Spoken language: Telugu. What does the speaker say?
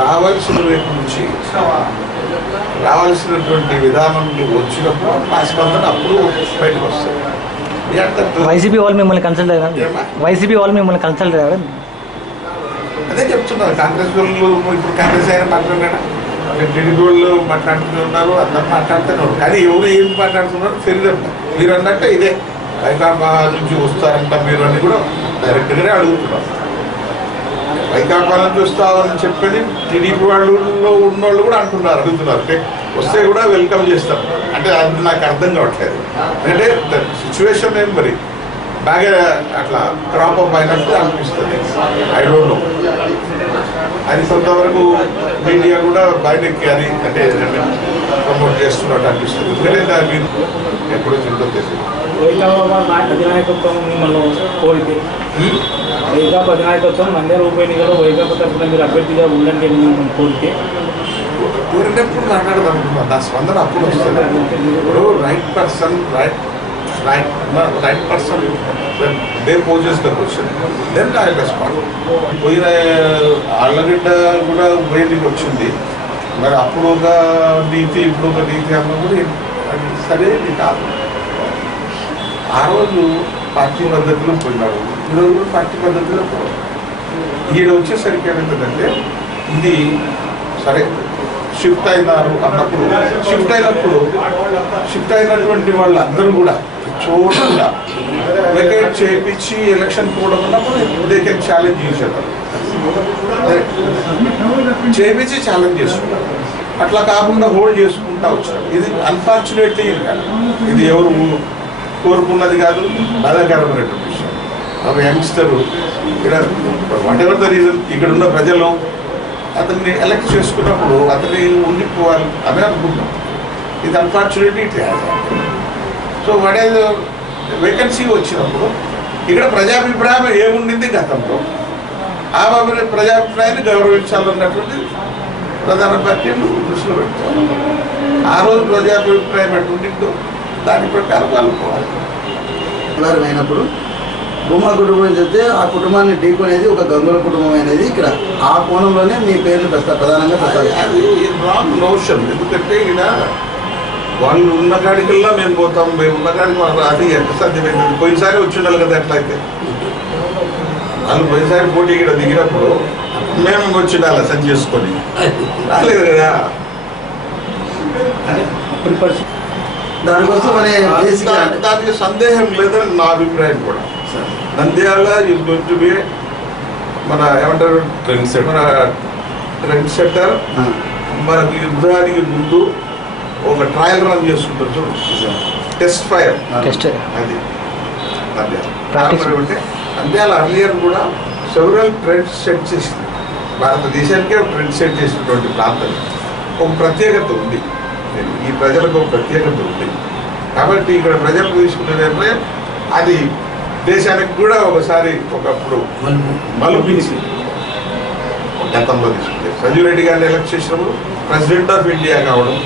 రావాల్సిన వైపు నుంచి రావాల్సినటువంటి విధానంలో వచ్చినప్పుడు ఆ స్పందన అప్పుడు బయటకు వస్తుంది. వైసీపీ వాళ్ళు మిమ్మల్ని కన్సల్ట్ అయ్యారా? వైసీపీ వాళ్ళు మిమ్మల్ని కన్సల్ట్ అయ్యారా? అదే చెప్తున్నారు. కాంగ్రెస్ వాళ్ళు ఇప్పుడు కాంగ్రెస్ అయినా మాట్లాడారా, టీడీపీ వాళ్ళు మాట్లాడుతున్నారు, అందరూ మాట్లాడుతూనే ఉన్నారు. కానీ ఎవరు ఏం మాట్లాడుతున్నారు తెలియదంట. మీరు అన్నట్టే ఇదే వైకాపా నుంచి వస్తారంట మీరు అని కూడా డైరెక్ట్గానే అడుగుతున్నారు. వైకాపా నుంచి వస్తామని చెప్పని టీడీపీ వాళ్ళలో ఉన్నోళ్ళు కూడా అంటున్నారు, అడుగుతున్నారు. అంటే వస్తే కూడా వెల్కమ్ చేస్తారు. అంటే అది నాకు అర్థం కావట్లేదు. అంటే సిచ్యువేషన్ ఏం మరి బాగా అట్లా క్రాప్ అప్ అయినట్టు అనిపిస్తుంది. ఐ డోంట్ నో, అది కొంతవరకు మీడియా కూడా బయటకి అది అంటే ప్రమోట్ చేస్తున్నట్టు అనిపిస్తుంది. ఎందుకంటే మీరు ఎప్పుడో చింత తెలియదు. అధినాయకత్వం మిమ్మల్ని కోరితే వైకాపా అధినాయకత్వం నంద్యాల ఉప ఎన్నికలో వైకాపా తరఫున మీరు అభ్యర్థిగా ఉండండి అని మిమ్మల్ని కోరినప్పుడు మాట్లాడదాం అనుకున్నాను. నా స్పందన అప్పుడు వస్తుంది. ఇప్పుడు right person they poses the question, then I respond. పోయిన ఆళ్ళగడ్డ కూడా ఉపయోగకి వచ్చింది. మరి అప్పుడు ఒక నీతి ఇప్పుడు ఒక నీతి అన్నప్పుడు అది సరైనది కాదు. ఆ రోజు పార్టీ పద్ధతిలో పోయినాడు, ఈరోజు కూడా పార్టీ పద్ధతిలో పోవాలి. ఈడ వచ్చేసరికి ఏమైందంటే ఇది సరే షిఫ్ట్ అయినారు అన్నప్పుడు షిఫ్ట్ అయినటువంటి వాళ్ళందరూ కూడా చూడకుండా వెకేట్ చేయించి ఎలక్షన్ పోవడం అన్నప్పుడు దే కెన్ ఛాలెంజ్ చేసేవారు, చేయించి ఛాలెంజ్ చేసుకుంటారు. అట్లా కాకుండా హోల్డ్ చేసుకుంటా వచ్చారు. ఇది అన్ఫార్చునేట్లీ ఇది ఎవరు కోరుకున్నది కాదు, బాధాకరమైనటువంటి విషయం. ఒక యంగ్స్టరు ఇక్కడ వాట్ ఎవర్ ద రీజన్ ఇక్కడ ఉన్న ప్రజలు అతన్ని ఎలక్ట్ చేసుకున్నప్పుడు అతన్ని ఉండిపోవాలి అని అనుకుంటాం. ఇది unfortunately it has. So what is vacancy వచ్చినప్పుడు ఇక్కడ ప్రజాభిప్రాయం ఏముండింది గతంలో, ఆ ప్రజాభిప్రాయాన్ని గౌరవించాలన్నటువంటి ప్రధాన పార్టీలు దృష్టిలో పెడతారు. ఆ రోజు ప్రజాభిప్రాయం ఎటువంటిదో దాని ప్రకారం కలుపుకోవాలి. అయినప్పుడు భూమా కుటుంబం చెప్తే ఆ కుటుంబాన్ని ఢీకొనేది ఒక గంగుల కుటుంబం అనేది ఇక్కడ ఆ కోణంలోనే మీ పేర్లు ప్రధానంగా పెట్టాలి. అది రాంగ్ నోషన్. ఎందుకంటే ఇక్కడ వాళ్ళు ఉన్న కాడికల్లా మేము పోతాం, మేము ఉన్న కాడికి అది ఎంత సాధ్యమైంది. పోయినసారి వచ్చిండాలి కదా. ఎట్లయితే వాళ్ళు పోయినసారి పోటీ ఇక్కడ దిగినప్పుడు మేము వచ్చిండాలి సరి చేసుకొని, రాలేదు కదా. దానికోసం దానికి సందేహం లేదని నా అభిప్రాయం కూడా. Nandyal is going to be మన ఏమంటారు ట్రెండ్ సెట్టర్. మనకు యుద్ధానికి ముందు ఒక ట్రయల్ రన్ చేసుకుంటారు చూడు, టెస్ట్ ఫైర్. అది నంద్యాల. నంద్యాల అర్లియర్ కూడా సెవరల్ ట్రెండ్స్ సెట్ చేసింది. భారతదేశానికే ట్రెండ్ సెట్ చేసినటువంటి ప్రాంతం. ఒక ప్రత్యేకత ఉంది, ఈ ప్రజలకు ఒక ప్రత్యేకత ఉంది. కాబట్టి ఇక్కడ ప్రజలకు తీసుకునే నిర్ణయం అది దేశానికి కూడా ఒకసారి ఒకప్పుడు మలుపించి గతంలో తీసుకుంటే సంజీవ్ రెడ్డి గారిని ఎలక్ట్ చేసినప్పుడు ప్రెసిడెంట్ ఆఫ్ ఇండియా కావడం,